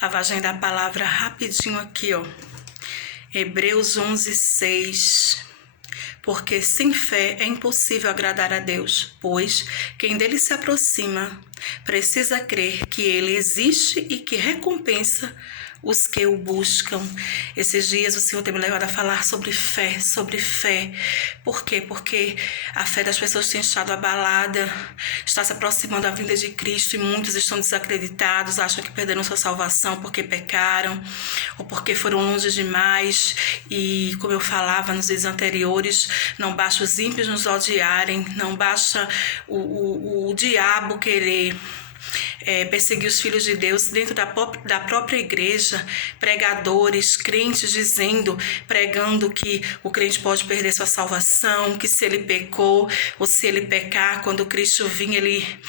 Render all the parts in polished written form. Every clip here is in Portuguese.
Lavagem da palavra rapidinho aqui, ó. Hebreus 11:6. Porque sem fé é impossível agradar a Deus, pois quem dele se aproxima precisa crer que ele existe e que recompensa os que o buscam. Esses dias o Senhor tem me levado a falar sobre fé. Por quê? Porque a fé das pessoas tem estado abalada, está se aproximando da vinda de Cristo e muitos estão desacreditados, acham que perderam sua salvação porque pecaram ou porque foram longe demais. E como eu falava nos dias anteriores, não basta os ímpios nos odiarem, não basta o diabo querer perseguir os filhos de Deus dentro da própria igreja, pregadores, crentes pregando que o crente pode perder sua salvação, que se ele pecou ou se ele pecar, quando Cristo vir,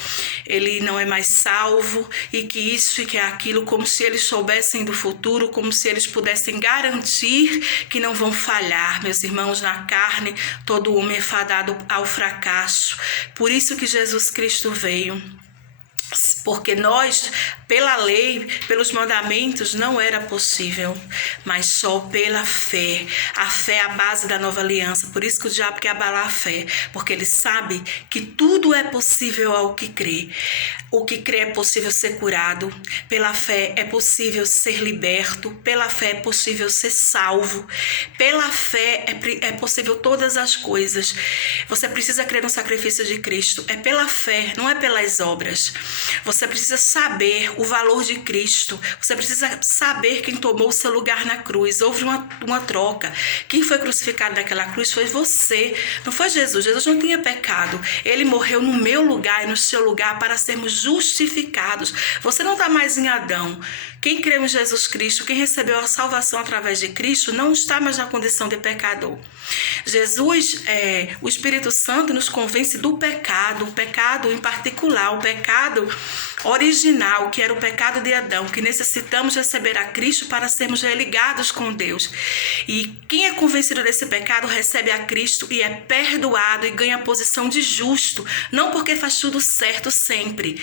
ele não é mais salvo, e que isso e que é aquilo, como se eles soubessem do futuro, como se eles pudessem garantir que não vão falhar. Meus irmãos, na carne, todo homem é fadado ao fracasso. Por isso que Jesus Cristo veio. Porque nós, pela lei, pelos mandamentos, não era possível, mas só pela fé. A fé é a base da nova aliança. Por isso que o diabo quer abalar a fé, porque ele sabe que tudo é possível ao que crê. O que crê é possível ser curado, pela fé é possível ser liberto, pela fé é possível ser salvo, pela fé é possível todas as coisas. Você precisa crer no sacrifício de Cristo, é pela fé, não é pelas obras. Você precisa saber o valor de Cristo. Você precisa saber quem tomou o seu lugar na cruz. Houve uma troca. Quem foi crucificado naquela cruz foi você. Não foi Jesus. Jesus não tinha pecado. Ele morreu no meu lugar e no seu lugar para sermos justificados. Você não está mais em Adão. Quem creu em Jesus Cristo, quem recebeu a salvação através de Cristo, não está mais na condição de pecador. Jesus, o Espírito Santo nos convence do pecado, o pecado em particular, o pecado original, que era o pecado de Adão, que necessitamos receber a Cristo para sermos religados com Deus. E quem é convencido desse pecado recebe a Cristo e é perdoado e ganha a posição de justo, não porque faz tudo certo sempre.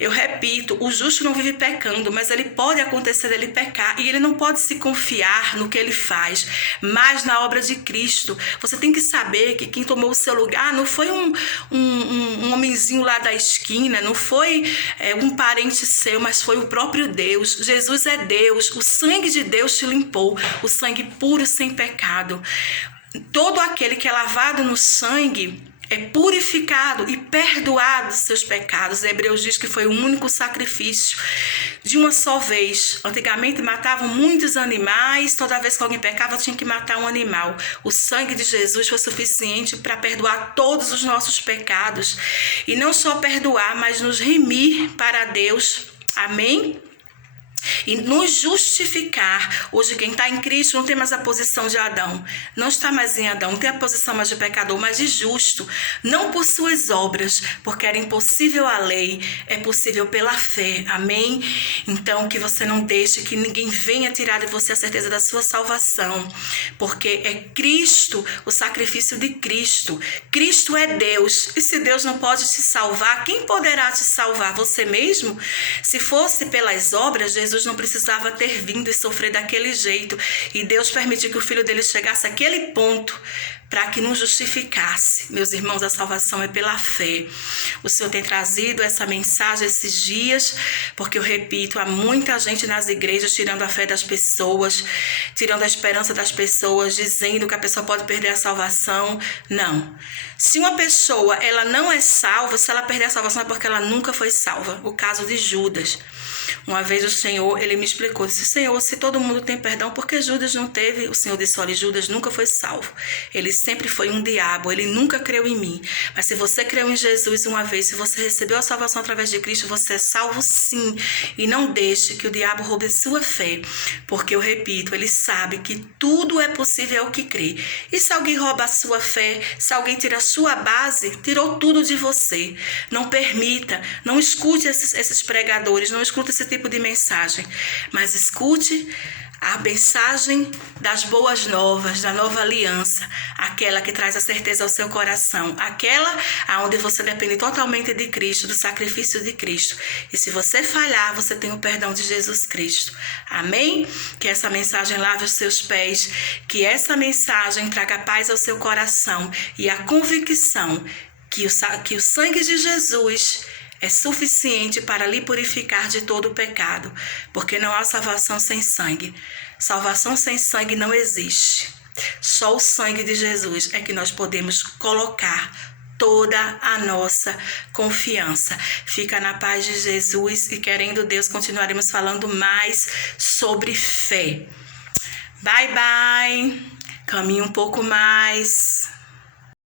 Eu repito, o justo não vive pecando, mas ele pode acontecer dele pecar e ele não pode se confiar no que ele faz, mas na obra de Cristo. Você tem que saber que quem tomou o seu lugar não foi um homenzinho lá da esquina, não foi um parente seu, mas foi o próprio Deus. Jesus é Deus, o sangue de Deus te limpou, o sangue puro sem pecado. Todo aquele que é lavado no sangue é purificado e perdoado dos seus pecados. Hebreus diz que foi o único sacrifício de uma só vez. Antigamente matavam muitos animais, toda vez que alguém pecava tinha que matar um animal. O sangue de Jesus foi suficiente para perdoar todos os nossos pecados. E não só perdoar, mas nos remir para Deus. Amém? E nos justificar. Hoje quem está em Cristo não tem mais a posição de Adão, não está mais em Adão, não tem a posição mais de pecador, mas de justo, não por suas obras, porque era impossível a lei, é possível pela fé. Amém? Então que você não deixe que ninguém venha tirar de você a certeza da sua salvação, porque é Cristo, o sacrifício de Cristo. Cristo é Deus, e se Deus não pode te salvar, quem poderá te salvar? Você mesmo? Se fosse pelas obras, Jesus não precisava ter vindo e sofrer daquele jeito. E Deus permitiu que o filho dele chegasse àquele ponto para que nos justificasse. Meus irmãos, a salvação é pela fé. O Senhor tem trazido essa mensagem esses dias, porque eu repito, há muita gente nas igrejas tirando a fé das pessoas, tirando a esperança das pessoas, dizendo que a pessoa pode perder a salvação. Não. Se uma pessoa ela não é salva, se ela perder a salvação é porque ela nunca foi salva. O caso de Judas. Uma vez o Senhor, ele me explicou, disse: Senhor, se todo mundo tem perdão, por que Judas não teve? O Senhor disse: olha, Judas nunca foi salvo. Ele sempre foi um diabo, ele nunca creu em mim. Mas se você creu em Jesus uma vez, se você recebeu a salvação através de Cristo, você é salvo sim. E não deixe que o diabo roube sua fé, porque eu repito, ele sabe que tudo é possível ao que crê. E se alguém rouba a sua fé, se alguém tira a sua base, tirou tudo de você. Não permita, não escute esses pregadores, não escute esses esse tipo de mensagem, mas escute a mensagem das boas novas, da nova aliança, aquela que traz a certeza ao seu coração, aquela onde você depende totalmente de Cristo, do sacrifício de Cristo. E se você falhar, você tem o perdão de Jesus Cristo. Amém? Que essa mensagem lave os seus pés, que essa mensagem traga paz ao seu coração e a convicção que o sangue de Jesus é suficiente para lhe purificar de todo o pecado, porque não há salvação sem sangue. Salvação sem sangue não existe. Só o sangue de Jesus é que nós podemos colocar toda a nossa confiança. Fica na paz de Jesus e, querendo Deus, continuaremos falando mais sobre fé. Bye, bye. Caminhe um pouco mais.